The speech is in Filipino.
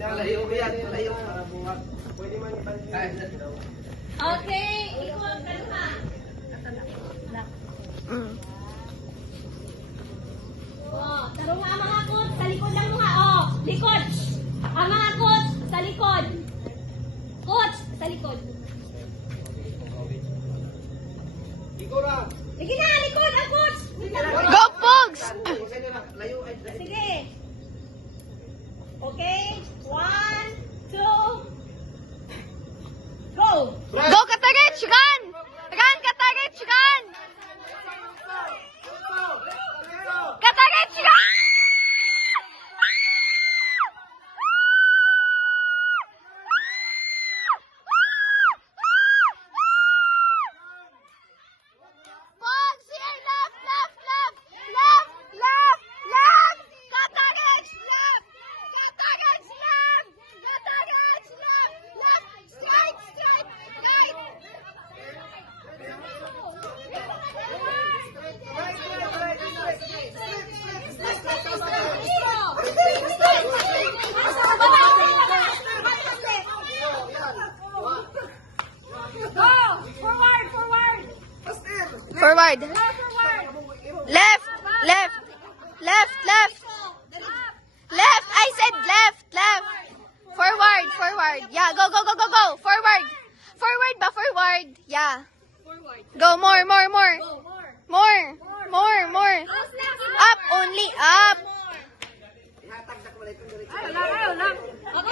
Layo ko yan, layo. Pwede man ipansin. Okay, ikot, kaluha. Oh, tarong ang mga kot, sa likod lang mga, oh, likod. Ang mga kot, sa likod. Kot, sa likod. Ikaw lang. Sige na, likod, ang kot. Go, Pogs! Layo ay. Sige. Okay, 1, 2, go. Go, Katarich! Run! Run, Katarich! Run! Katarich! Run! Pogs, here! Left, left, left! Left, left, left! Katarich! Left! Katarich! Left! Katarich! Left! Left! Straight, straight! Right! Go! Forward, forward! Forward. Go forward! Left, left, left, left. Left, I said left, left. Forward, forward. Yeah, go, go, go, go, go. Forward. Forward ba? Forward. Yeah. Forward. Go, more, more, more. Go, more. More, more, more. Up, only up. Okay,